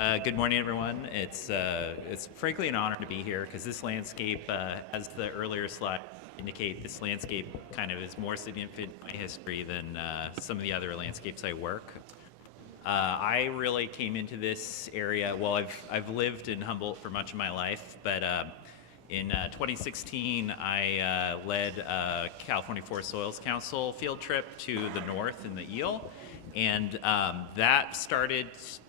Good morning, everyone. It's frankly an honor to be here because this landscape, as the earlier slide indicate, this landscape kind of is more significant in my history than some of the other landscapes I work. I really came into this area. Well, I've lived in Humboldt for much of my life, but in 2016, I led a California Forest Soils Council field trip to the north in the Eel, and that started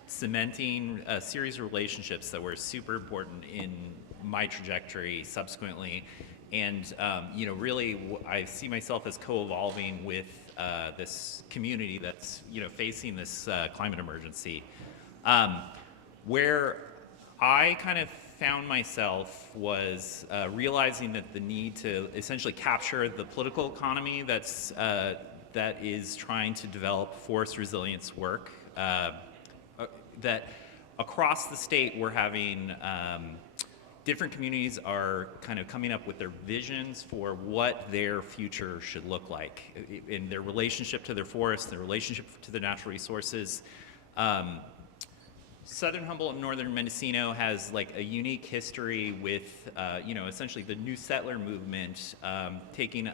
cementing a series of relationships that were super important in my trajectory subsequently. And really, I see myself as co-evolving with this community that's facing this climate emergency. Where I kind of found myself was realizing that the need to essentially capture the political economy that is trying to develop forest resilience work. That across the state we're having different communities are kind of coming up with their visions for what their future should look like in their relationship to their forests, their relationship to their natural resources. Southern Humboldt and Northern Mendocino has like a unique history with, essentially the New Settler movement taking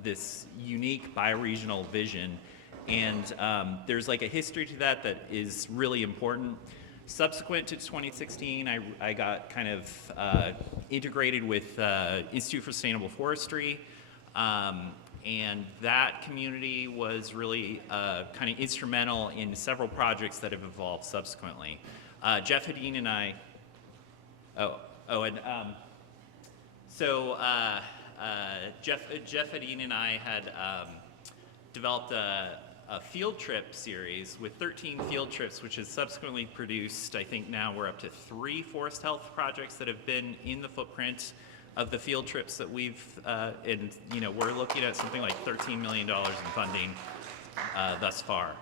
this unique bioregional vision. And there's like a history to that is really important. Subsequent to 2016, I got kind of integrated with Institute for Sustainable Forestry, and that community was really kind of instrumental in several projects that have evolved subsequently. Jeff Hedin and I, Jeff Hedin and I had developed a field trip series with 13 field trips, which has subsequently produced, I think now we're up to 3 forest health projects that have been in the footprint of the field trips that we've, we're looking at something like $13 million in funding thus far.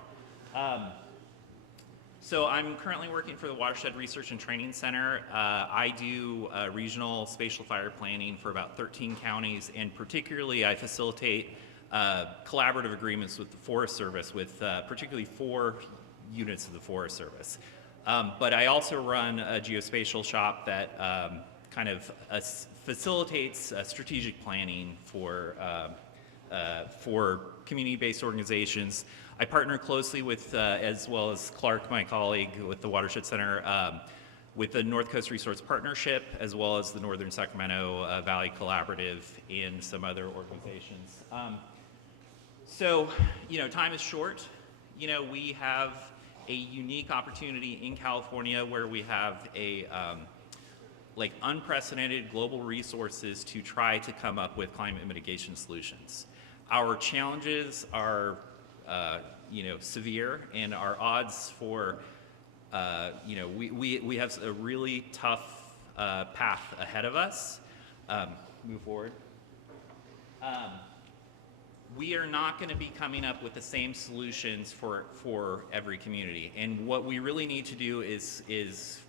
So I'm currently working for the Watershed Research and Training Center. I do regional spatial fire planning for about 13 counties, and particularly I facilitate collaborative agreements with the Forest Service, with particularly 4 units of the Forest Service. But I also run a geospatial shop that kind of facilitates strategic planning for community-based organizations. I partner closely with, as well as Clark, my colleague with the Watershed Center, with the North Coast Resource Partnership, as well as the Northern Sacramento Valley Collaborative and some other organizations. So, time is short. We have a unique opportunity in California where we have a unprecedented global resources to try to come up with climate mitigation solutions. Our challenges are, severe, and our odds for, we have a really tough path ahead of us. Move forward. We are not going to be coming up with the same solutions for every community. And what we really need to do is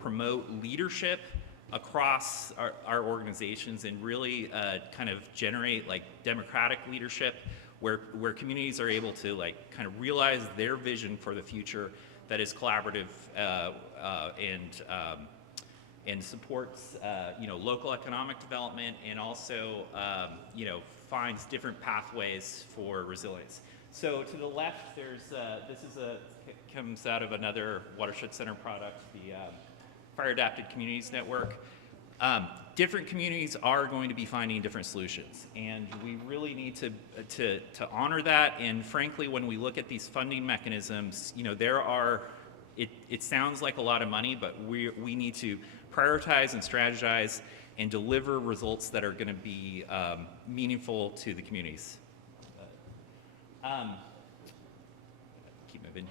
promote leadership across our organizations and really kind of generate like democratic leadership where communities are able to kind of realize their vision for the future that is collaborative and supports local economic development, and also finds different pathways for resilience. So to the left, there's comes out of another Watershed Center product, the Fire Adapted Communities Network. Different communities are going to be finding different solutions, and we really need to honor that. And frankly, when we look at these funding mechanisms, it sounds like a lot of money, but we need to prioritize and strategize and deliver results that are going to be meaningful to the communities. Keep moving.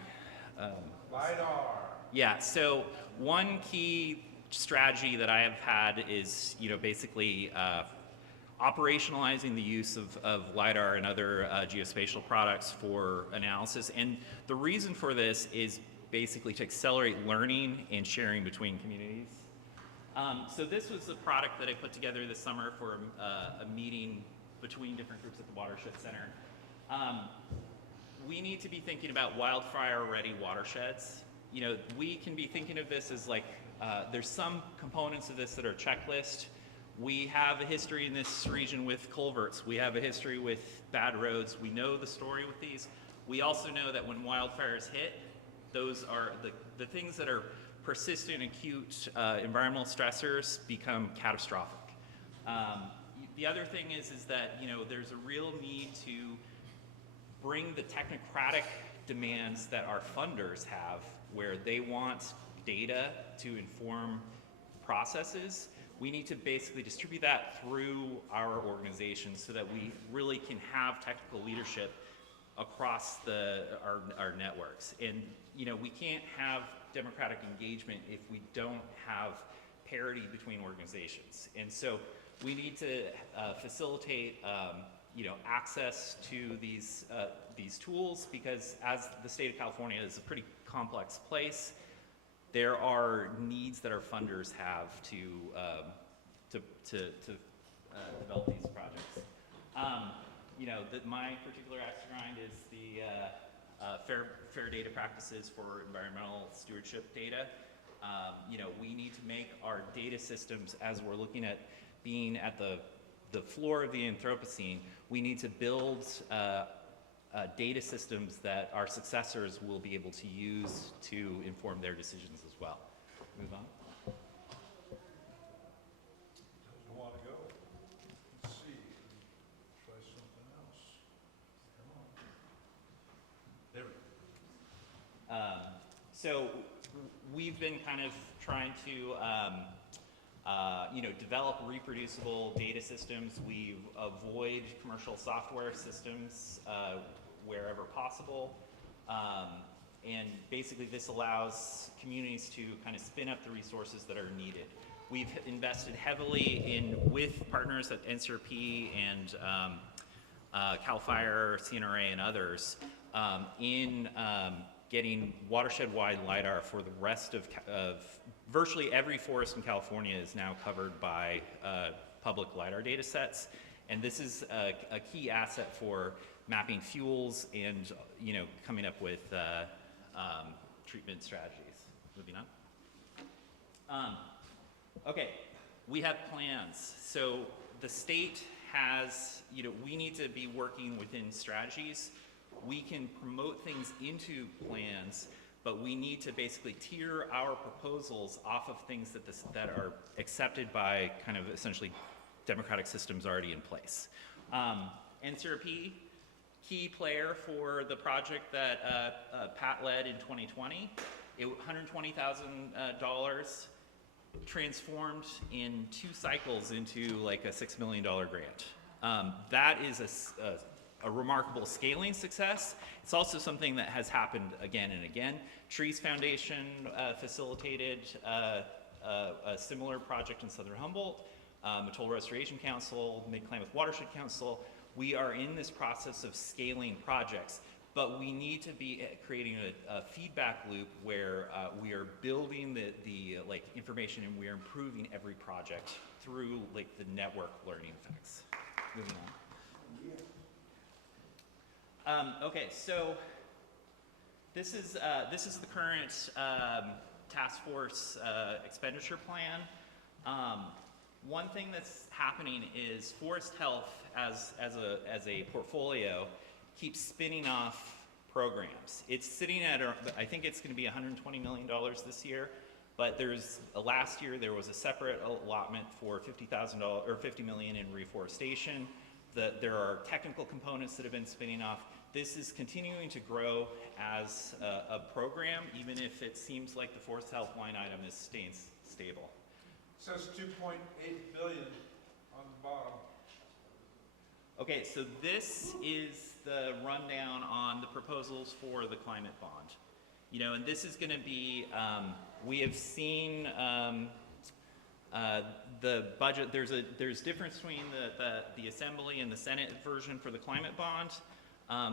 LiDAR. Yeah, so one key strategy that I have had is, basically operationalizing the use of LiDAR and other geospatial products for analysis. And the reason for this is basically to accelerate learning and sharing between communities. So this was a product that I put together this summer for a meeting between different groups at the Watershed Center. We need to be thinking about wildfire-ready watersheds. you know, we can be thinking of this as like, there's some components of this that are checklist. We have a history in this region with culverts. We have a history with bad roads. We know the story with these. We also know that when wildfires hit, those are the things that are persistent, acute environmental stressors become catastrophic. The other thing is that, you know, there's a real need to bring the technocratic demands that our funders have, where they want data to inform processes. We need to basically distribute that through our organization so that we really can have technical leadership across our networks. And, you know, we can't have democratic engagement if we don't have parity between organizations. And so we need to facilitate you know, access to these tools, because as the state of California is a pretty complex place, there are needs that our funders have to develop these projects. You know, my particular axe to grind is the fair data practices for environmental stewardship data. You know, we need to make our data systems, as we're looking at being at the floor of the Anthropocene, we need to build data systems that our successors will be able to use to inform their decisions as well. Move on. Doesn't want to go. Let's see. Try something else. Come on. There we go. So we've been kind of trying to you know, develop reproducible data systems. We avoid commercial software systems wherever possible. And basically this allows communities to kind of spin up the resources that are needed. We've invested heavily with partners at NCRP and CAL FIRE, CNRA, and others in getting watershed-wide LiDAR for the rest of virtually every forest in California is now covered by public LiDAR data sets. And this is a key asset for mapping fuels and, you know, coming up with treatment strategies. Moving on. Okay, we have plans. So the state has, you know, we need to be working within strategies. We can promote things into plans, but we need to basically tier our proposals off of things that are accepted by kind of essentially democratic systems already in place. NCRP, key player for the project that Pat led in 2020, $120,000 transformed in 2 cycles into like a $6 million grant. That is a remarkable scaling success. It's also something that has happened again and again. Trees Foundation facilitated a similar project in Southern Humboldt. Atoll Restoration Council, Mid-Klamath Watershed Council. We are in this process of scaling projects, but we need to be creating a feedback loop where we are building the like information, and we are improving every project through like the network learning effects. Moving on. Okay, so this is the current task force expenditure plan. One thing that's happening is Forest Health, as a portfolio, keeps spinning off programs. It's sitting at, I think it's going to be $120 million this year. But last year there was a separate allotment for $50,000 or $50 million in reforestation. There are technical components that have been spinning off. This is continuing to grow as a program, even if it seems like the Forest Health line item is staying stable. It says 2.8 billion on the bottom. Okay, so this is the rundown on the proposals for the climate bond. You know, and this is going to be, we have seen the budget. There's difference between the Assembly and the Senate version for the climate bond,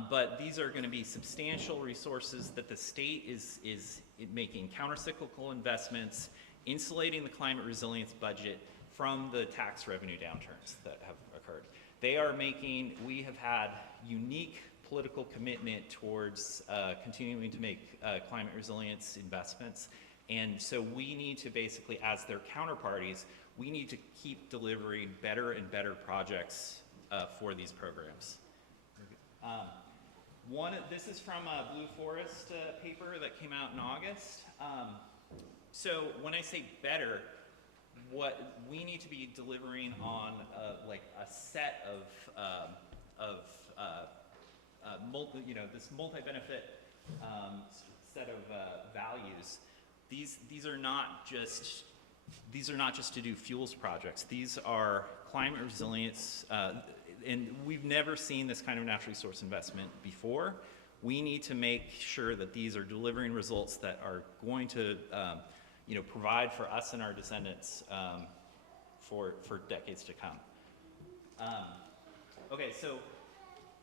but these are going to be substantial resources that the state is making countercyclical investments, insulating the climate resilience budget from the tax revenue downturns that have occurred. We have had unique political commitment towards continuing to make climate resilience investments. And so we need to basically, as their counterparties, we need to keep delivering better and better projects for these programs. This is from a Blue Forest paper that came out in August. So when I say better, what we need to be delivering on like a set of this multi-benefit set of values. These are not just to do fuels projects. These are climate resilience, and we've never seen this kind of natural resource investment before. We need to make sure that these are delivering results that are going to, provide for us and our descendants for decades to come. Okay, so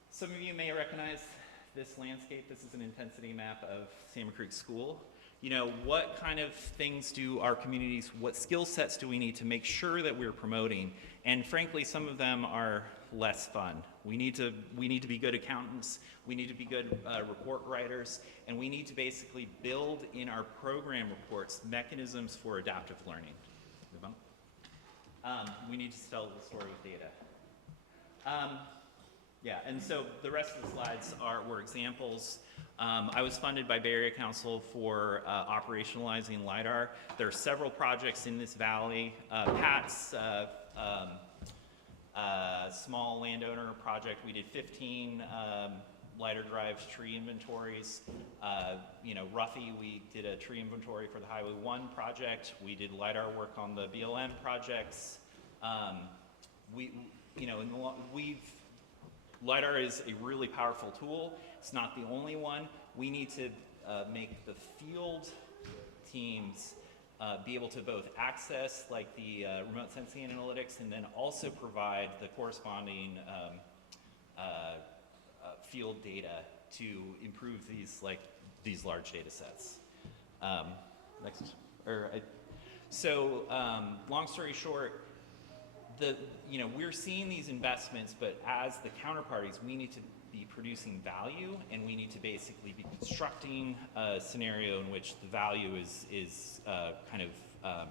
some of you may recognize this landscape. This is an intensity map of Salmon Creek School. What kind of things do our communities, what skill sets do we need to make sure that we're promoting? And frankly, some of them are less fun. We need to be good accountants, we need to be good report writers, and we need to basically build in our program reports mechanisms for adaptive learning. Move on. We need to tell the story with data. Yeah, and so the rest of the slides were examples. I was funded by Bay Area Council for operationalizing LiDAR. There are several projects in this valley. Pat's small landowner project, we did 15 LiDAR drive tree inventories. Ruffy, we did a tree inventory for the Highway 1 project. We did LiDAR work on the BLM projects. LiDAR is a really powerful tool. It's not the only one. We need to make the field teams be able to both access like the remote sensing analytics and then also provide the corresponding field data to improve these large data sets. Long story short, we're seeing these investments, but as the counterparties, we need to be producing value, and we need to basically be constructing a scenario in which the value is kind of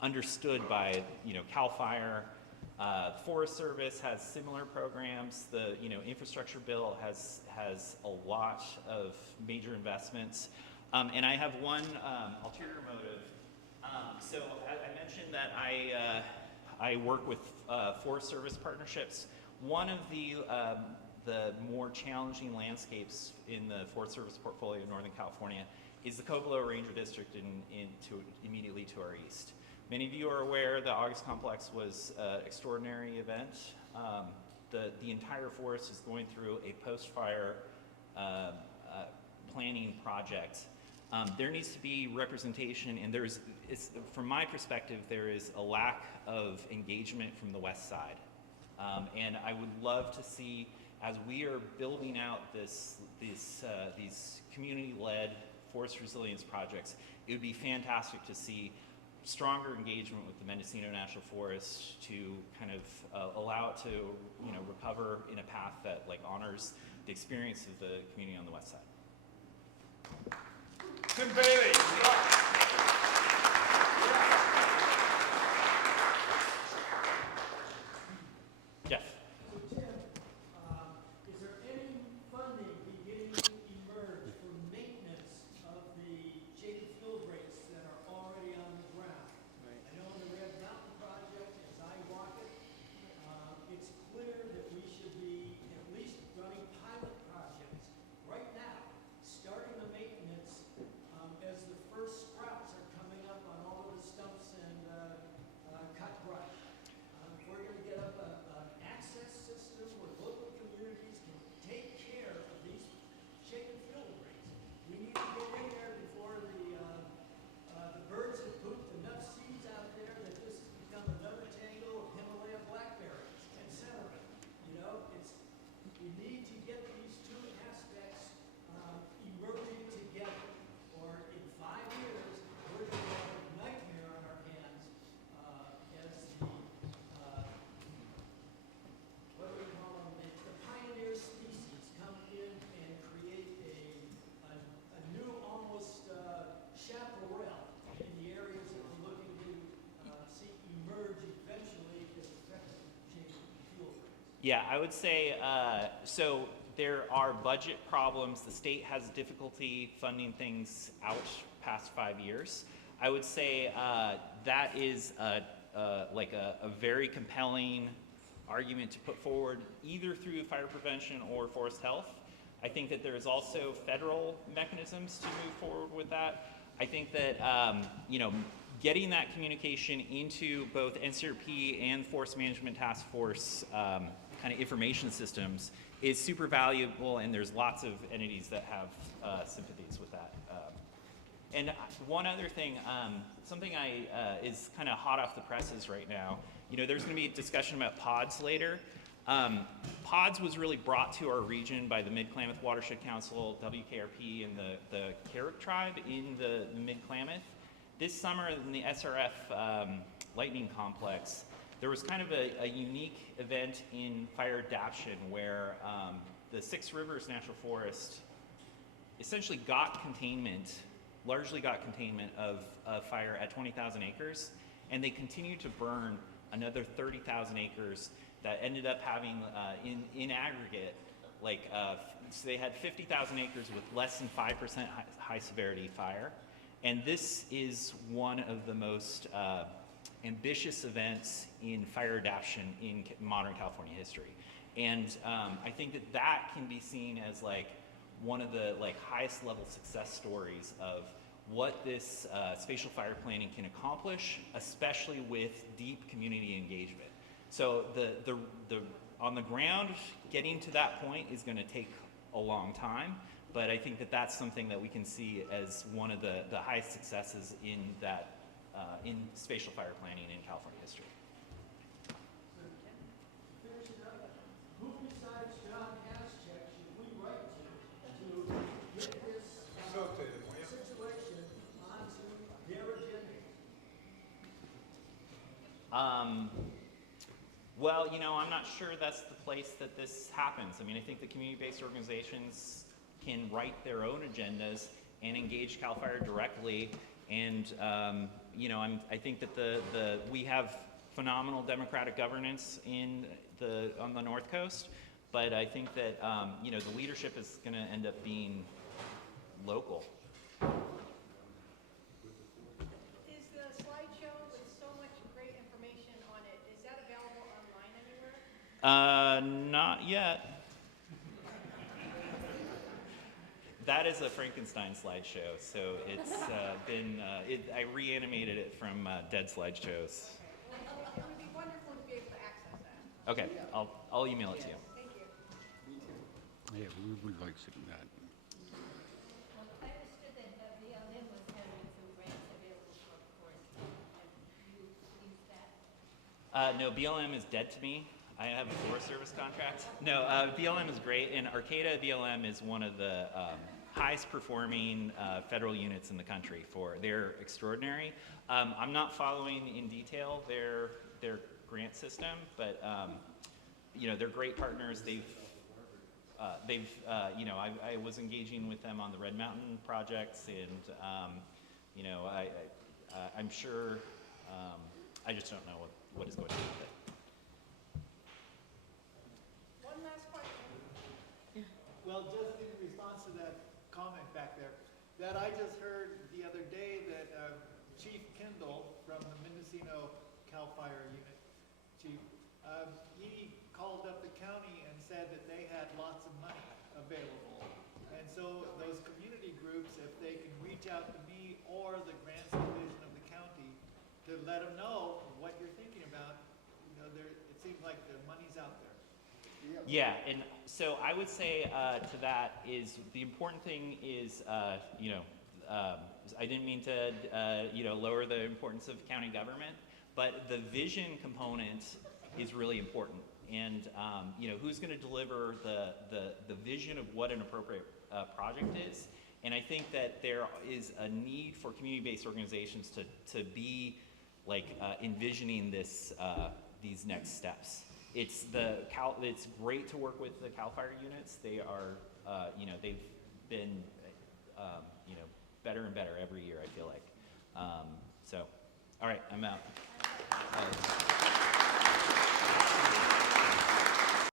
understood by CAL FIRE. Forest Service has similar programs. The infrastructure bill has a lot of major investments, and I have one ulterior motive. So I mentioned that I work with Forest Service partnerships. One of the more challenging landscapes in the Forest Service portfolio in Northern California is the Cocolo Ranger District immediately to our east. Many of you are aware the August Complex was an extraordinary event. The entire forest is going through a post-fire planning project. There needs to be representation, and from my perspective, there is a lack of engagement from the west side. And I would love to see, as we are building out these community-led forest resilience projects, it would be fantastic to see stronger engagement with the Mendocino National Forest to kind of allow it to recover in a path that honors the experience of the community on the west side. Tim Bailey. Jeff. So Tim, is there any funding beginning to emerge for maintenance of the shaded fuel breaks that are already on the ground? Right. I know in the Red Mountain project, as I walk it, it's clear that we should be at least running pilot projects right now, starting the maintenance as the first Yeah, I would say, so there are budget problems. The state has difficulty funding things out past 5 years. I would say that is like a very compelling argument to put forward either through fire prevention or forest health. I think that there is also federal mechanisms to move forward with that. I think that, you know, getting that communication into both NCRP and Forest Management Task Force kind of information systems is super valuable, and there's lots of entities that have sympathies with that. And one other thing, something is kind of hot off the presses right now. You know, there's going to be a discussion about pods later. Pods was really brought to our region by the Mid-Klamath Watershed Council, WKRP, and the Karuk tribe in the Mid-Klamath. This summer in the SRF Lightning Complex, there was kind of a unique event in fire adaptation where the Six Rivers National Forest essentially got containment, largely got containment of fire at 20,000 acres, and they continued to burn another 30,000 acres that ended up having, in aggregate, like, so they had 50,000 acres with less than 5% high severity fire. And this is one of the most ambitious events in fire adaptation in modern California history. And I think that that can be seen as like one of the highest level success stories of what this spatial fire planning can accomplish, especially with deep community engagement. So the on the ground, getting to that point is going to take a long time, but I think that that's something that we can see as one of the highest successes in that in spatial fire planning in California history. Finish it up. Who besides John Haschek should we write to get this Facilitated, will you? situation onto their agenda? Well, you know, I'm not sure that's the place that this happens. I mean, I think the community-based organizations can write their own agendas and engage CAL FIRE directly. And you know, I think that we have phenomenal democratic governance on the North Coast, but I think that you know, the leadership is going to end up being local. Is the slideshow with so much great information on it, is that available online anywhere? Not yet. That is a Frankenstein slideshow, so it's been, I reanimated it from dead slideshows. It would be wonderful to be able to access that. Okay, I'll email it to you. Thank you. Yeah, we would like some of that. Well, I understood that BLM was having some grants available for forest. Have you used that? No, BLM is dead to me. I have a Forest Service contract. No, BLM is great, and Arcata BLM is one of the highest performing federal units in the country. They're extraordinary. I'm not following in detail their grant system, but you know, they're great partners. They've you know, I was engaging with them on the Red Mountain projects, and you know, I'm sure. I just don't know what is going on with it. One last question. Well, just in response to that comment back there, that I just heard the other day that Chief Kendall from the Mendocino CAL FIRE unit, Chief, he called up the county and said that they had lots of money available. And so those community groups, if they can reach out to me or the grants division of the county to let them know what you're thinking about, you know, it seems like the money's out there. Yeah, and so I would say to that is the important thing is, you know, I didn't mean to, you know, lower the importance of county government, but the vision component is really important. And, you know, who's going to deliver the vision of what an appropriate project is? And I think that there is a need for community-based organizations to be like envisioning these next steps. It's great to work with the CAL FIRE units. They are, you know, they've been, you know, better and better every year, I feel like. So, all right, I'm out.